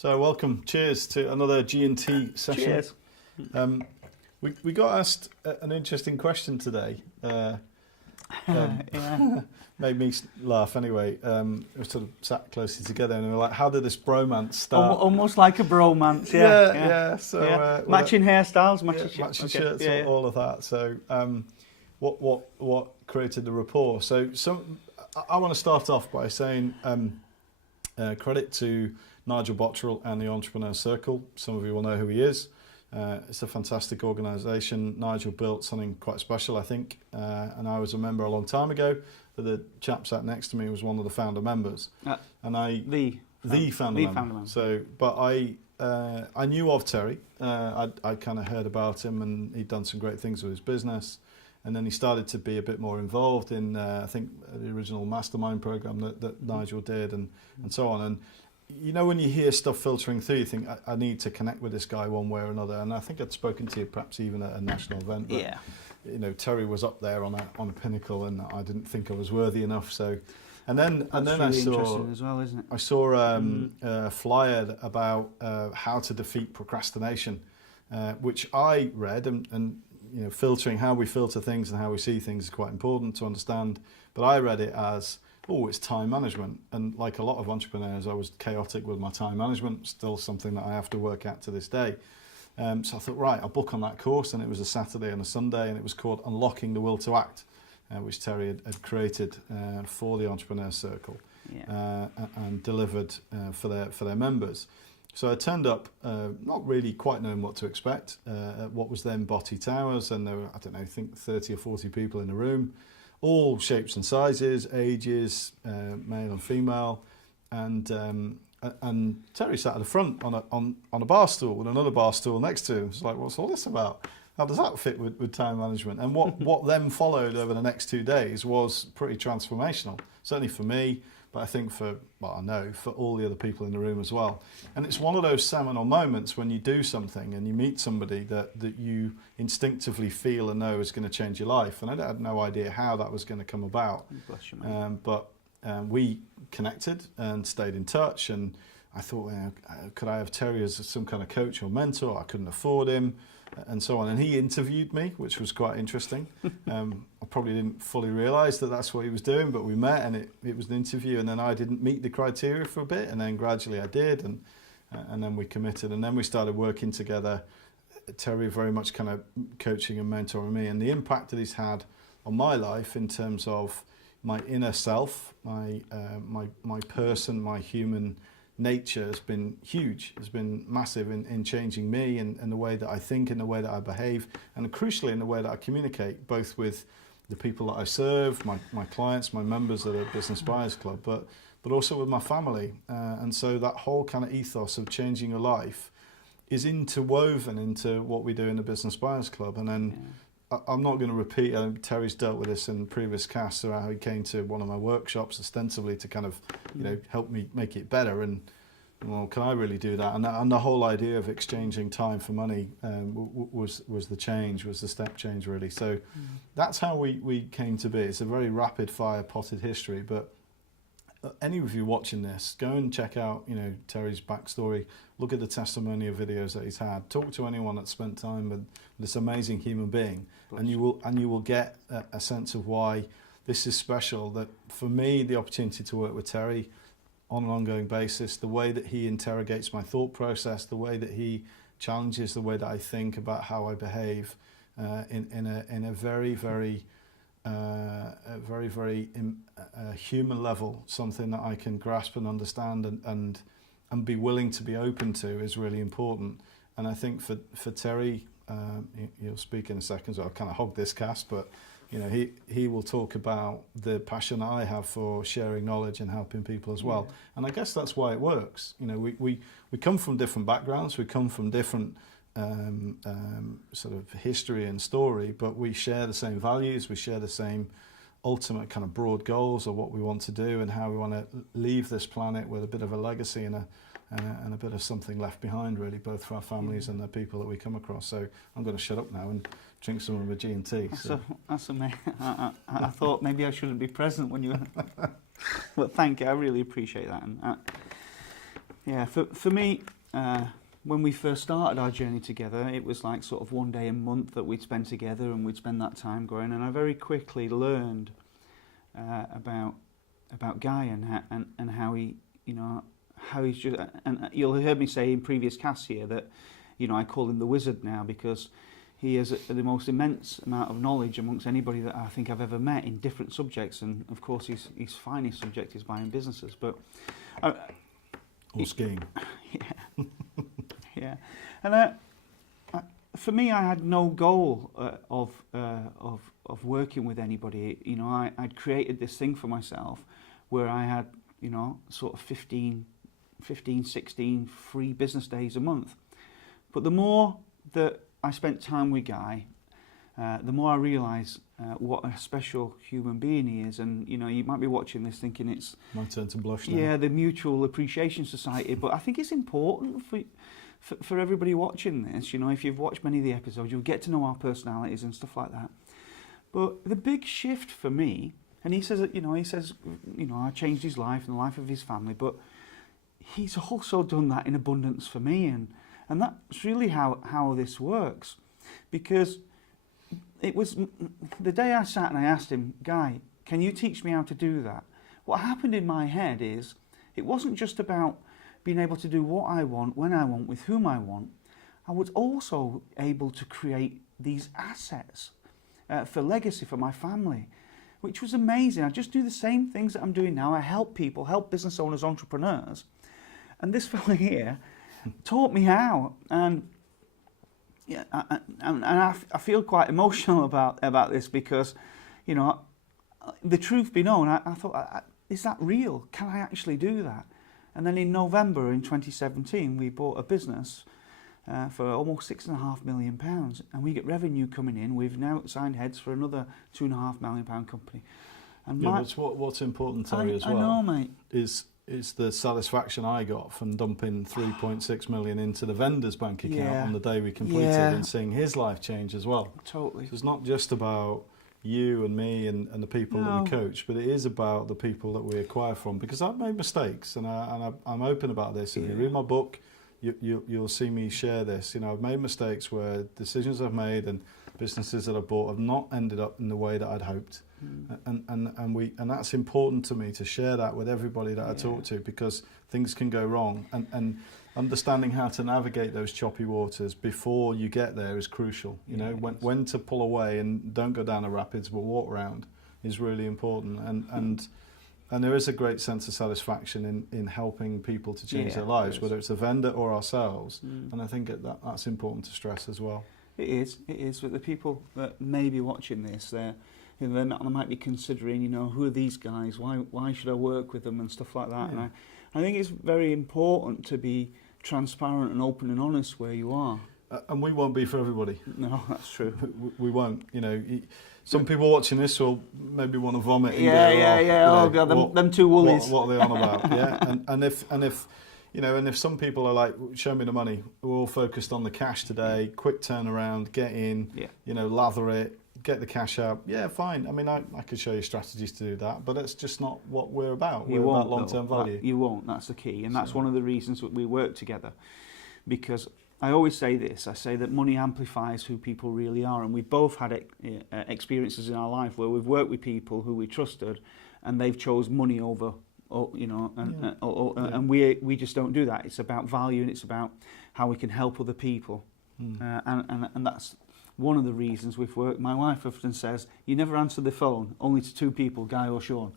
So welcome, cheers to another G&T session. Cheers. We got asked an interesting question today. Yeah. Made me laugh anyway. We sort of sat closely together and we were like, how did this bromance start? Almost like a bromance, Yeah. So matching hairstyles, matching shirts, all of that. So what created the rapport? So I want to start off by saying credit to Nigel Bottrell and the Entrepreneur Circle. Some of you will know who he is. It's a fantastic organisation. Nigel built something quite special, I think, and I was a member a long time ago. But the chap sat next to me was one of the founder members, and the founder member. So, but I knew of Terry. I kind of heard about him, and he'd done some great things with his business. And then he started to be a bit more involved in, I think, the original mastermind program that Nigel did, and so on. And you know, when you hear stuff filtering through, you think, I need to connect with this guy one way or another. And I think I'd spoken to you perhaps even at a national event. But, you know, Terry was up there on a pinnacle, and I didn't think I was worthy enough. So, and then really I saw, interesting as well, isn't it? I saw a flyer about how to defeat procrastination, which I read, and you know, filtering, how we filter things and how we see things is quite important to understand. But I read it as, oh, it's time management. And like a lot of entrepreneurs, I was chaotic with my time management, still something that I have to work at to this day. So I thought, right, I'll book on that course, and it was a Saturday and a Sunday, and it was called Unlocking the Will to Act, which Terry had created for the Entrepreneur Circle and delivered for their members. So I turned up, not really quite knowing what to expect, at what was then Botty Towers, and there were, I don't know, I think 30 or 40 people in the room, all shapes and sizes, ages, male and female, and Terry sat at the front on a bar stool with another bar stool next to him. It's like, what's all this about? How does that fit with time management? And what then followed over the next 2 days was pretty transformational, certainly for me, but I think for all the other people in the room as well. And it's one of those seminal moments when you do something and you meet somebody that you instinctively feel and know is going to change your life. And I had no idea how that was going to come about. Bless you, man. But we connected and stayed in touch. And I thought, could I have Terry as some kind of coach or mentor? I couldn't afford him, and so on. And he interviewed me, which was quite interesting. I probably didn't fully realise that that's what he was doing, but we met, and it was an interview, and then I didn't meet the criteria for a bit, and then gradually I did, and then we committed, and then we started working together. Terry very much kind of coaching and mentoring me, and the impact that he's had on my life in terms of my inner self, my person, my human nature has been huge, has been massive in changing me and the way that I think, in the way that I behave, and crucially in the way that I communicate, both with the people that I serve, my clients, my members of the Business Buyers Club, but also with my family. And so that whole kind of ethos of changing your life is interwoven into what we do in the Business Buyers Club. And then I'm not going to repeat, Terry's dealt with this in previous casts, how he came to one of my workshops ostensibly to kind of, you know, help me make it better. And, well, can I really do that? And the whole idea of exchanging time for money was the change, was the step change, really. So that's how we came to be. It's a very rapid fire potted history, but any of you watching this, go and check out, you know, Terry's backstory. Look at the testimonial videos that he's had. Talk to anyone that's spent time with this amazing human being, and you will get a sense of why this is special. That for me, the opportunity to work with Terry on an ongoing basis, the way that he interrogates my thought process, the way that he challenges the way that I think about how I behave, in a very human level, something that I can grasp and understand and be willing to be open to is really important. And I think for Terry, he'll speak in a second, so I'll kind of hog this cast, but you know, he will talk about the passion I have for sharing knowledge and helping people as well. And I guess that's why it works. You know, we come from different backgrounds, we come from different sort of history and story, but we share the same values, we share the same ultimate kind of broad goals of what we want to do and how we want to leave this planet with a bit of a legacy and a bit of something left behind, really, both for our families and the people that we come across. So I'm going to shut up now and drink some of my G&T. That's amazing. I thought maybe I shouldn't be present when you... But thank you, I really appreciate that. And Yeah, for me, when we first started our journey together, it was like sort of one day a month that we'd spend together, and we'd spend that time going. And I very quickly learned about Guy and how he, you know, how he's just. And you'll have heard me say in previous casts here that, you know, I call him the wizard now because he has the most immense amount of knowledge amongst anybody that I think I've ever met in different subjects. And of course, his finest subject is buying businesses, but. Or skiing. Yeah, yeah, and for me, I had no goal of working with anybody. You know, I'd created this thing for myself where I had, you know, sort of 15, 16 free business days a month. But the more that I spent time with Guy, the more I realised what a special human being he is. And, you know, you might be watching this thinking it's... My turn to blush now. Yeah, the Mutual Appreciation Society. But I think it's important for everybody watching this. You know, if you've watched many of the episodes, you'll get to know our personalities and stuff like that. But the big shift for me, and he says, I changed his life and the life of his family, but he's also done that in abundance for me. And that's really how this works. Because... it was the day I sat and I asked him, Guy, can you teach me how to do that? What happened in my head is it wasn't just about being able to do what I want, when I want, with whom I want. I was also able to create these assets for legacy for my family, which was amazing. I just do the same things that I'm doing now. I help people, help business owners, entrepreneurs. And this fella here taught me how. And yeah, I feel quite emotional about this because, you know, the truth be known, I thought, is that real? Can I actually do that? And then in November in 2017, we bought a business for almost £6.5 million, and we get revenue coming in. We've now signed heads for another £2.5 million company. And yeah, that's what's important, Terry, as well. I know, mate. Is the satisfaction I got from dumping 3.6 million into the vendor's bank account on the day we completed and seeing his life change as well. Totally. So it's not just about you and me and the people that we coach, but it is about the people that we acquire from. Because I've made mistakes, and I'm open about this. If you read my book, you'll see me share this. You know, I've made mistakes where decisions I've made and businesses that I've bought have not ended up in the way that I'd hoped. And that's important to me to share that with everybody that I talk to, because things can go wrong, and understanding how to navigate those choppy waters before you get there is crucial. You know, when to pull away and don't go down the rapids but walk round is really important, and there is a great sense of satisfaction in helping people to change their lives, whether it's a vendor or ourselves. And I think that's important to stress as well. It is. But the people that may be watching this, they might be considering, you know, who are these guys? Why should I work with them and stuff like that? And I think it's very important to be transparent and open and honest where you are. And we won't be for everybody. No, that's true. We won't. You know, some people watching this will maybe want to vomit. Oh God, them two woolies. What are they on about? Yeah, and if you know, and if some people are like, show me the money, we're all focused on the cash today, quick turnaround, get in, you know, lather it, get the cash out. Yeah, fine. I mean, I could show you strategies to do that, but that's just not what we're about. We're about long-term value. You won't. That's the key, and that's one of the reasons that we work together. Because I always say this. I say that money amplifies who people really are, and we've both had experiences in our life where we've worked with people who we trusted, and they've chose money over. You know, and we just don't do that. It's about value, and it's about how we can help other people, and that's one of the reasons we've worked. My wife often says, "You never answer the phone, only to two people, Guy or Sean,"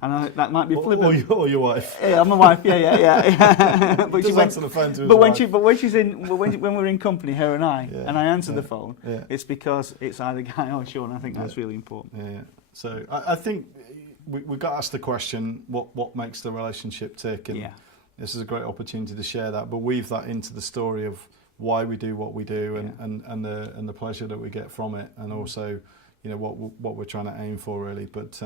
and that might be flippant. Or your wife. Yeah, my wife. Yeah. But she answer the phone to his wife. When we're in company, her and I, and I answer the phone, it's because it's either Guy or Sean. I think that's really important. Yeah. So I think. We got asked the question, what makes the relationship tick, and this is a great opportunity to share that, but weave that into the story of why we do what we do, and the pleasure that we get from it, and also, you know, what we're trying to aim for, really. But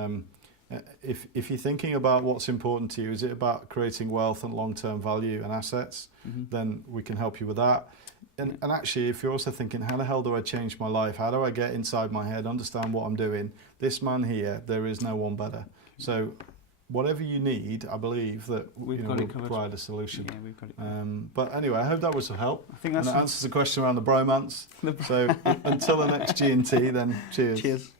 if you're thinking about what's important to you, is it about creating wealth and long-term value and assets, then we can help you with that. And actually, if you're also thinking, how the hell do I change my life? How do I get inside my head, understand what I'm doing? This man here, there is no one better. So whatever you need, I believe that We've you know, got it we'll covered. provide a solution. Yeah, we've got it. But anyway, I hope that was of help. I think And that's it answers the question around the bromance. So until the next G&T, then cheers. Cheers.